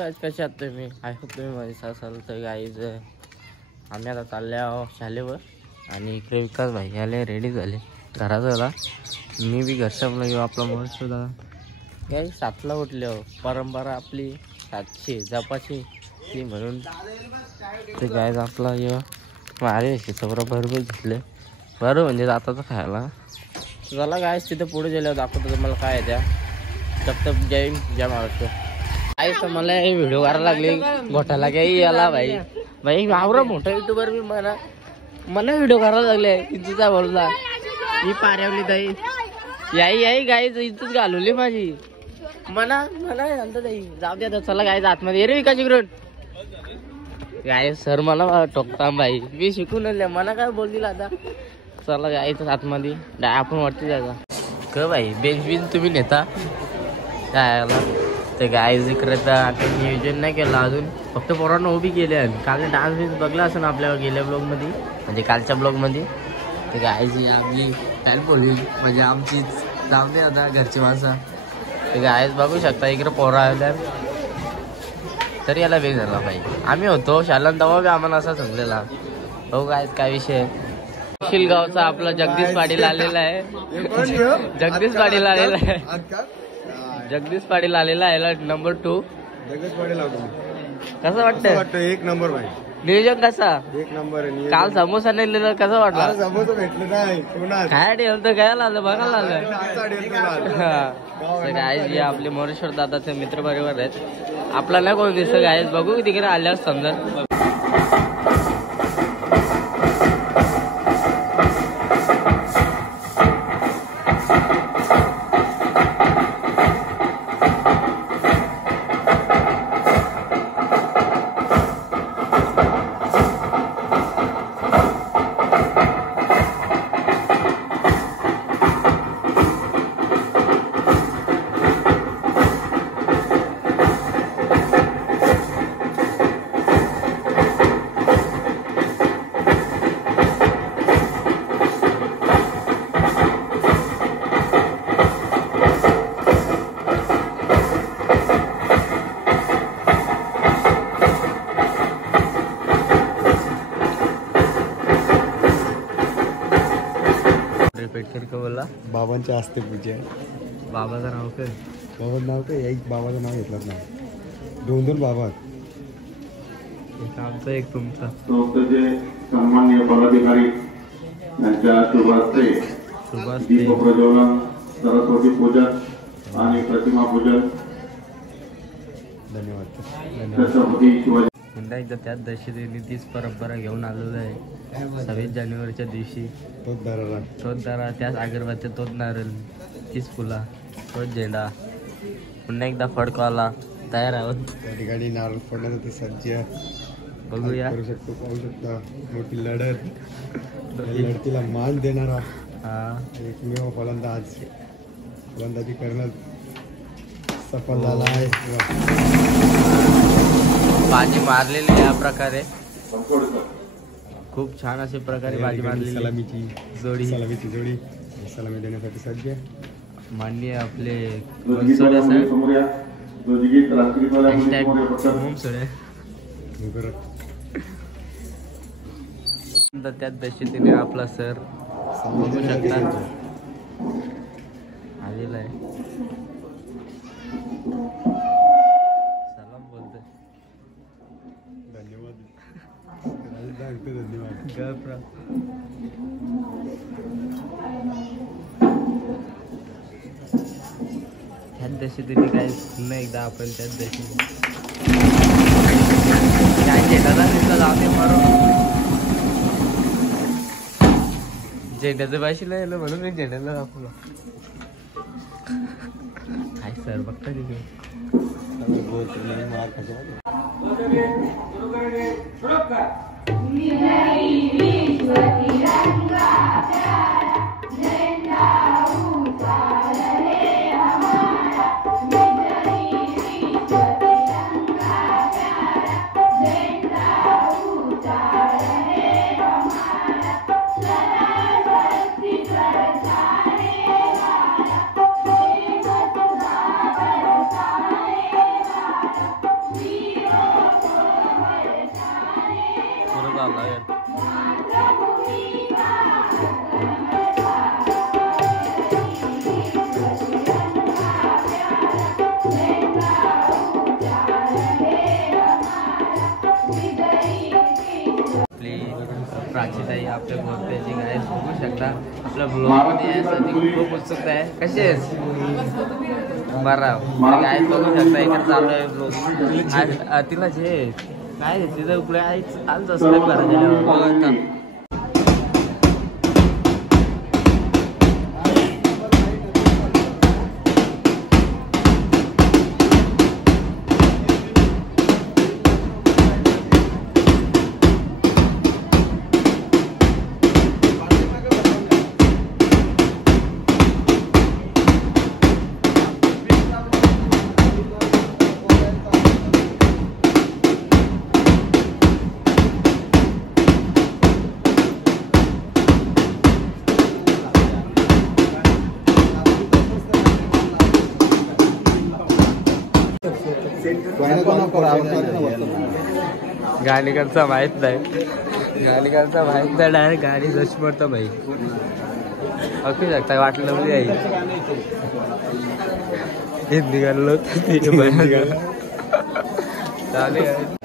Guys कसे आहात तुम्ही? आय होप तुम्ही मजेत असाल. तर गाईज आम्ही आता चालले आहो शालेवर आणि इकडे विकास भाई आले रेडी झाले घरात झाला. मी बी घरच्या येऊ आपला मोर सुद्धा गाई 7ला उठले हो. परंपरा आपली 700 जपाची ती म्हणून ते गायज आपला ये मारे सगळं भरपूर घेतले बरं म्हणजे जाताचं खायला. चला गायज तिथे पुढे गेल्यावर दाखवतो तुम्हाला काय आहे त्या. तब तक जय जय महाराष्ट्र. आई तर मला हे व्हिडिओ करायला लागले घोटाला काही याला भाई भाई आवरा मोठा युट्यूबर मी मला व्हिडिओ करायला लागले. तिचा बोलला ही पाऱ्यावली ताई याई याई गाईच इथंच घालवली माझी मना नंतर ताई जाऊ द्या. चला गायच आतमध्ये रे विकास इकडून गाय सर मला टोकता भाई मी शिकून आले मला काय बोलतील आता. चला गायच आतमध्ये डाय आपण वरती जायचा क भाई बेंच तुम्ही नेता जायला. ते गाय जिकडे आता नियोजन नाही केलं अजून फक्त पोरांना उभी केले आहे. काल डान्स बीन्स बघला असं आपल्या गेल्या ब्लॉगमध्ये म्हणजे कालच्या ब्लॉगमध्ये. ते गायची आपली हेल्प होईल म्हणजे आमचीच जाऊ दे आता घरची माणसं. ते गायच बघू शकता इकडे पोरा आल्या तरी याला वेग झाला पाहिजे. आम्ही होतो शालन तेव्हा बी आम्हाला असा समजलेला हो गायच काय विषय. शिलगावचा आपला जगदीश पाटील आलेला आहे. जगदीश पाटील आलेला आहे. जगदीश पाटील आलेला आहे नंबर 2. जगदीश पाटील कसं वाटतं? एक नंबर भाई नियोजन कसा एक नंबर आहे. काल समोसा नेलेला कसा वाटला? समोसा भेटलं नाही काय ठेवलं काय आलं बघायला आलं. गायज आपले मोरेश्वर दादाचे मित्र बरोबर आहेत. आपला नाही कोण दिसतं गायज बघू तिकडे आल्यावर समजा. बोला बाबांच्या हस्ते पूजा. बाबाचं नाव काय? बाबाचं नाव काय एक बाबाचं नाव घेतलं ना. 2 बाबा एक आमचं एक तुमचं. सन्माननीय पदाधिकारी यांच्या शुभ हस्ते दीप प्रज्वलन सरस्वती पूजन आणि प्रतिमा पूजन. धन्यवाद. छत्रपती शिवाजी पुन्हा एकदा त्याच दिवशी तीच परंपरा घेऊन आलेलो आहे. 26 जानेवारीच्या दिवशी तोच दारा त्याच अगरबत्त्या तोच नारळ तीच फुला तोच झेंडा पुन्हा एकदा फडकवाला तयार आहोत. त्या ठिकाणी नारळ फोडण्यासाठी सज्ज बघूया. करू शकतो पाहू शकता मोठी लढत. लढतीला मान देणारा एकमेव फलंदाजी करण्यात सफल झाला आहे. बाजी मारलेली या प्रकारे खूप छान अशा प्रकारे बाजी मारलेली. सलामीची जोडी सलामी देण्यासाठी सज्ज माननीय आपले त्याच दशेतीने आपला सर बघू शकता आलेला आहे. सलाम बोलतोय. धन्यवाद. त्याच दशेतीने काय पुन्हा एकदा आपण त्याच दशेने काय झेंडाचा दिसला जाते मारून झेंड्याचं बाशी नाही म्हणून मी झेंड्याला दाखवलं. काय सर बघता तिथे We आहे आपल्या घोरप्याची गाय बघू शकता. आपल्या ब्लॉगमध्ये यासाठी खूप उत्सुकता आहे. कशी आहेस? बरं गाय बघू शकता. इकडे चालू आहे ब्लॉग. तिला जे काय तिथं उकडे आई चालूच असतं बरं. गाणीकरचा माहित नाही. गाणीकरचा माहित नाही. डायरेक्ट गाडी जशी पडतं भाई. असू शकता वाटलं म्हणजे आई हिंदी गाणं चालेल.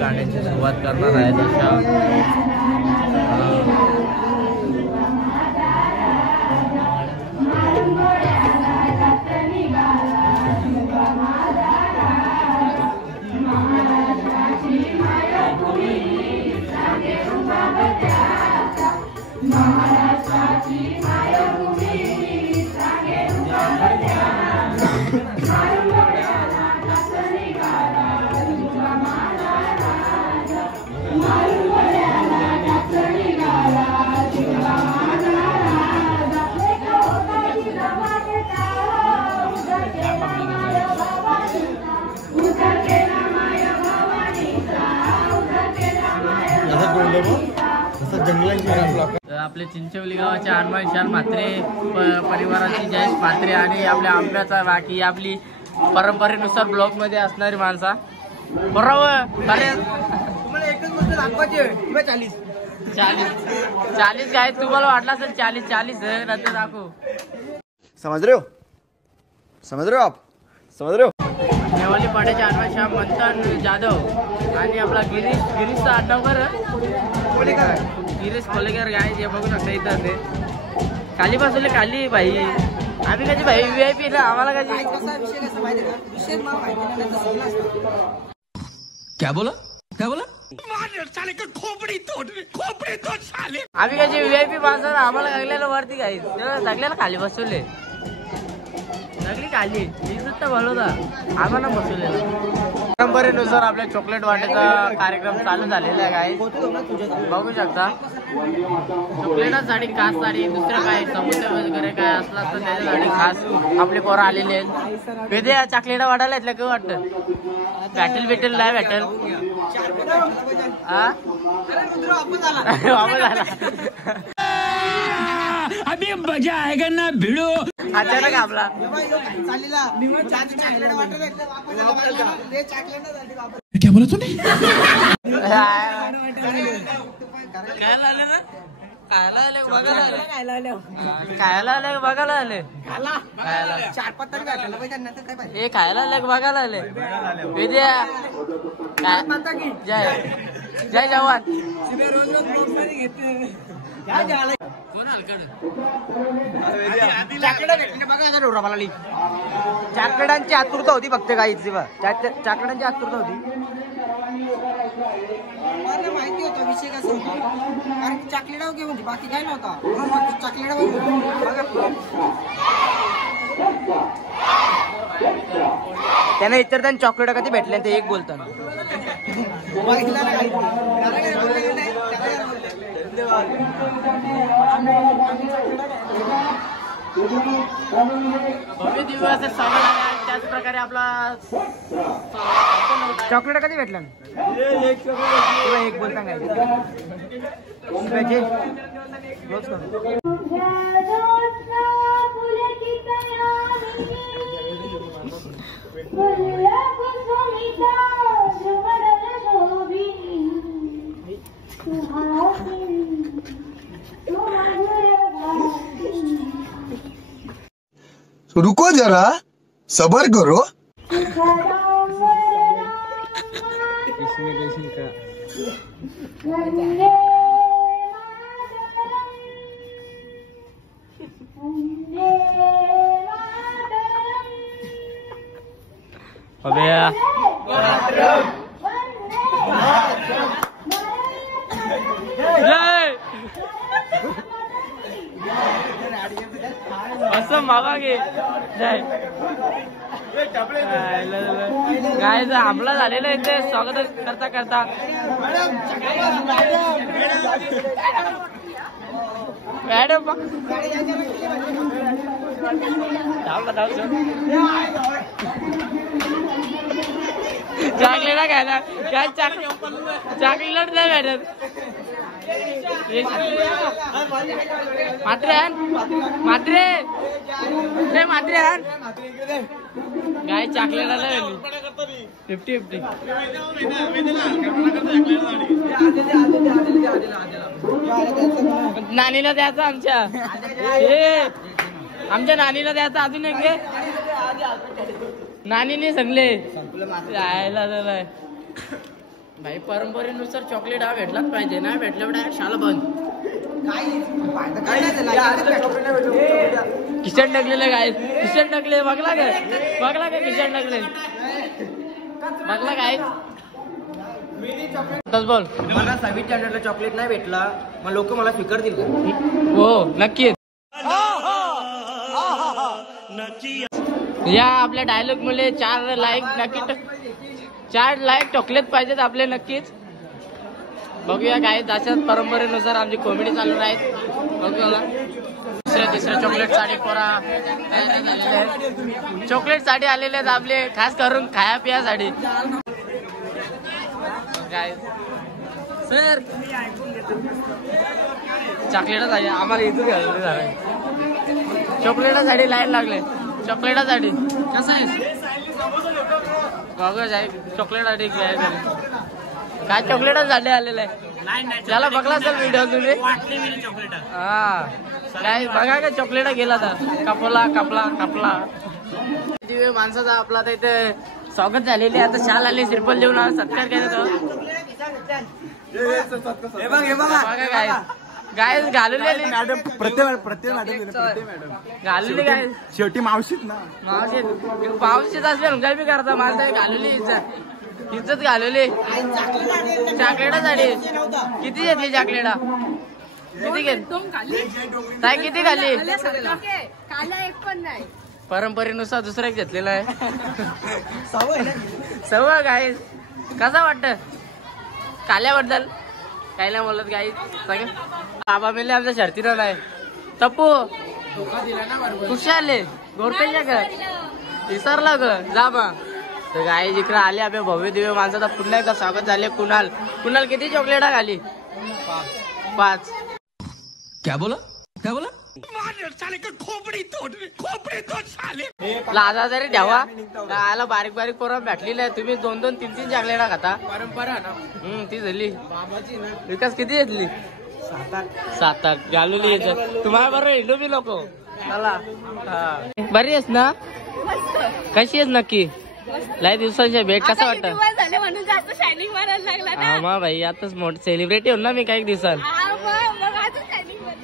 गाण्याची सुरुवात करणार आहे तशा आपले चिंचवली गावाचे हनुमान शान म्हात्रे परिवाराची जयेश म्हात्रे आणि आपल्या आंब्याचा बाकी आपली परंपरेनुसार ब्लॉक मध्ये असणारी माणसा बरोबर. अरे तुम्हाला एकच गोष्ट दाखवायची 40 काय तुम्हाला वाटला असेल 40 नंतर दाखवू. समझ रहे हो आप नेवाली पाड्याचे हनुमान शान मंथन जाधव आणि आपला गिरीशचा आडनावर गिरीश कोलेकर गाय जे बघू शकता इथं ते खाली बसवले खाली भाई. आम्ही कधी भाई VIP ना आम्हाला कधी क्या बोला आम्ही कधी VIP माणसं आम्हाला लागलेलं वरती काही सगळ्याला खाली बसवले सगळी खाली इथंच तर भरवता आम्हाला बसवलेलं. परंपरेनुसार आपल्या चॉकलेट वाटायचा कार्यक्रम चालू झालेला आहे काय बघू शकता. चॉकलेटासाठी खास साडी दुसरं काय समोसे वगैरे काय असलं असतं त्याच्यासाठी खास आपले पोरं आलेले आहेत. वेदे चॉकलेटा वाटायला येतल्या काय वाटतं भेटेल नाही भेटेल वापस आला अभी मजा आएगा ना भिड़ो. अचानक आपला क्या बोला तूने. खायला आले बघायला आले हे खायला आले बघायला आले विद्या जय जवान. चॉकलेटांची आतुरता होती फक्त काही चॉकलेटांची आतुरता होती. माहिती होता विषय कसा होता कारण चॉकलेट घे म्हणजे बाकी काय नव्हता. त्याने इतर त्यांनी चॉकलेट कधी भेटले ते एक बोलताना भव्य दिवस सण त्याच प्रकारे आपला चॉकलेट कधी भेटला एक बोलता काय रोज करू. रुको जरा सबर करो. असं मागा घे काय हमला झालेला आहे ते स्वागत करता करता मॅडम चॉकलेट खायला काय चॉकलेट नाही मॅडम मात्रे गाय चॉकलेटाला 50-50 नानीला द्यायचं आमच्या नानीला द्यायचं अजून एक नानीने सांगले जायला झालंय भाई. परंपरेनुसार चॉकलेट हा भेटलाच पाहिजे नाही भेटलं डायरेक्ट शाला बंद. किचन टाकलेलं काय किचन टाकले बघला काय किचन टाकले बघला काय बोल. मला 26 स्टँडर्डला चॉकलेट नाही भेटला मग लोक मला फिकर दिल हो नक्कीच. या आपल्या डायलॉग मुळे 4 लाईक नक्की 4 लाईक चॉकलेट पाहिजेत आपले नक्कीच. बघूया काय अशाच परंपरेनुसार आमची कॉमेडी चालू आहे. बघूया तिसऱ्या चॉकलेट साठी पोरा चॉकलेट साठी आलेले आहेत आपले खास करून खाया पियासाठी काय सर चॉकलेटासाठी आम्हाला इथून घ्यायला झालंय. चॉकलेटासाठी लाईन लागले. चॉकलेटासाठी कसं आहे बघा साहेब. चॉकलेटासाठी काय चॉकलेटासाठी आलेलं आहे. त्याला बघला असेल व्हिडिओ तुम्ही. हा काय बघा का चॉकलेट गेला तर कापला दिव्य माणसाचा आपला तर इथे स्वागत झालेले. आता शाल आले सिरपल देऊन सत्कार केला. बघा काय गाय घालवलेली मॅडम प्रत्येक घालवली काय शेवटी मावशीत ना. मावशीत असले काय बी करता माणसा घालवली इज्जत घालवली. चॉकलेटासाठी किती घेतली चॉकलेटा. किती घेत काय किती खाल्ली. परंपरेनुसार दुसरा एक घेतलेला आहे. सवय काय कसा वाटत काल्याबद्दल. काही नाही बोलत काही सगळं. बाबा मेले आमच्या शर्तीला नाही. तप्पू खुशी आले गोरपेच्या घर विसरला ग जा मग. तर गाई जिकडे आले आपल्या भव्य दिव्य माणसाचा पुन्हा एकदा स्वागत झाले. कुणाल किती चॉकलेटा खाली. 5. क्या बोला लाजा जरी द्यावा आला बारीक पोरं भेटलेलं आहे. तुम्ही 2-2, 3-3 चॉकलेटा खाता. परंपरा ना ती झाली. विकास किती घेतली. 7-8 घालवली येत. तुम्हाला बरोबर हिंडू बी नको. चला बरी आहेस ना. कशी आहेस नक्की. लय दिवसांच्या भेट कसा वाटत. हा भाई आताच मोठ सेलिब्रिटी हो ना मी काही दिवसात.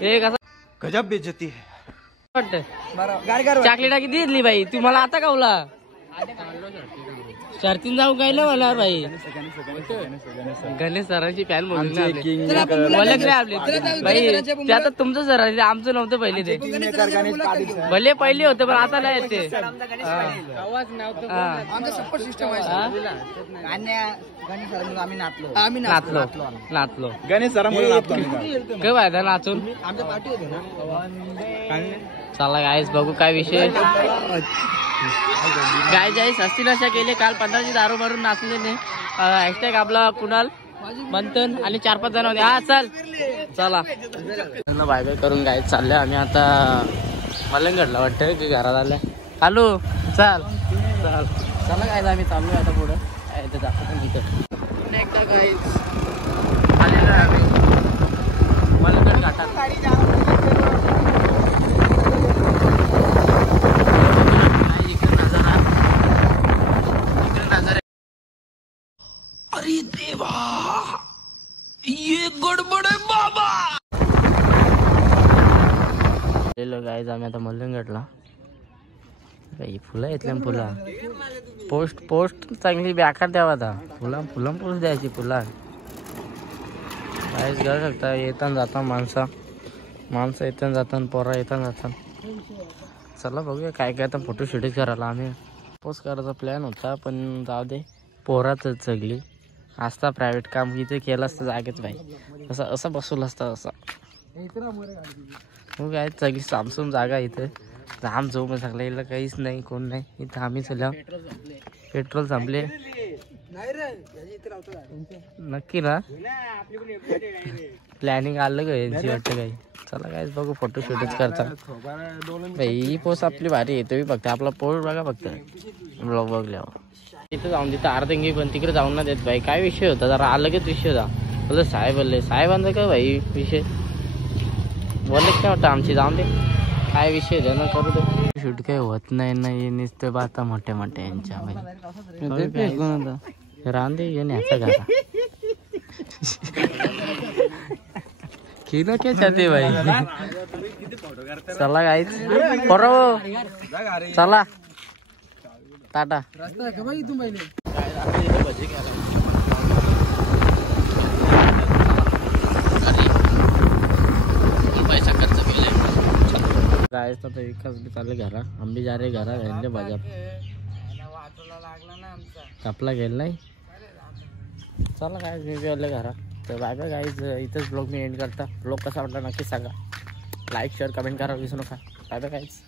हे कसं गजब बेइज्जती है. वाटत चॉकलेटा किती घेतली बाई. तुम्हाला आता कावला शर्तीन जाऊ गायला मला भाई. गणेश सरांची फॅन बोलून आपले भाई. ते आता तुमचं सर आमचं नव्हतं पहिले. ते भले पहिले होतं पण आता नाही ते. नाचलो गणेश सरांमुळे काय फायदा नाचून. चला गायस बघू काय विषय. गाय जाईस असतील अशा केले. काल 15ची दारू भरून नाचलेले. हॅशटॅग आपला कुणाल मंथन आणि 4-5 जण होते. हा चला बाय बाय करून गाय चालले आम्ही आता. मलंगडला वाटतं की घरात आल्या. हॅलो चला काय आम्ही चाललोय आता पुढं. काय ते जातो पण इथं पुन्हा एकदा गाय आलेलो आहे आम्ही मलंगड घाटात. अरे देवा ये गडबड आहे बाबा. गाईज आम्ही आता मलंगडला. फुलं येतल्या फुला पोस्ट चांगली बेकार द्यावा आता. फुला पोस्ट द्यायची फुला. गाईज घर शकता येताना जाता माणसं येताना जातात. पोरा येताना जातात. चला बघूया काय आता फोटो शूटिंग करायला. आम्ही पोस्ट करायचा प्लॅन होता पण जाऊ दे. पोरातच सगळी असता प्रायव्हेट काम इथे केलं असतं जागेच भाई. असं बसवलं असतं असं. हो काय सगळी सामसूम जागा इथे. जाम जाऊ मग सगळं यायला काहीच नाही कोण नाही इथं. आम्ही चला पेट्रोल संपले नक्की ना. प्लॅनिंग आलं का यांची वाटतं काही. चला काय बघू फोटो शूटच करता भाई. ही पोस्ट आपली भारी येतो फक्त आपला पोस्ट बघा फक्त ब्लॉग बघल्यावर. इथं जाऊन तिथं अर्धंगी पण तिकडे जाऊन ना देत भाई. काय विषय होता जरा अलगच विषय होता. बोललं साहेब बोलले साहेबांचा काय भाई विषय बोलले काय वाटतं आमची. जाऊन दे काय विषय होता ना करू दे. शूट काही होत नाही नुसतं बाता मोठ्या यांच्या भाई. राहून दे ये न्याचा घरा किलो क्या चाहते भाई. चला गाईच बरोबर चला टाटा. पैसा खर्च केले गायस. आता विकास भी चालले घरा. हम भी जा रहे घरा घ्यायला बाजार. कापला गेला नाही. चला काय मी बी आले घरा. तर बाय बाय गाईज. इथंच ब्लॉग मी एंड करता. ब्लॉग कसा वाटला नक्की सांगा. लाईक शेअर कमेंट करा विसरू नका. Bye bye guys.